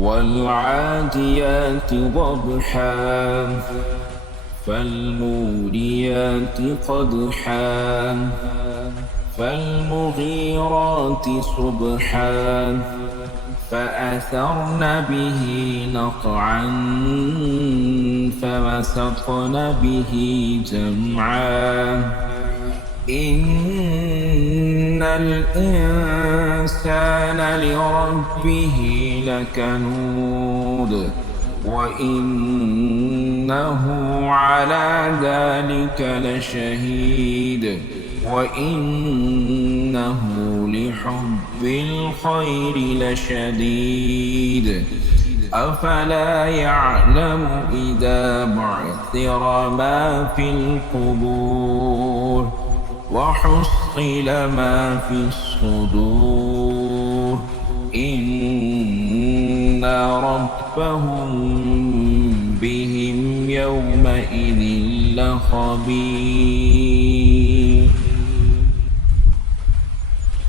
والعاديات ضبحا فالموريات قدحا فالمغيرات صبحا فأثرن به نقعا فوسطن به جمعا إن الإنسان لربه لكنود وإنه على ذلك لشهيد وإنه لحب الخير لشديد أفلا يعلم إذا بعثر ما في القبور وحصل ما في الصدور إن ربهم بهم يومئذ لخبير.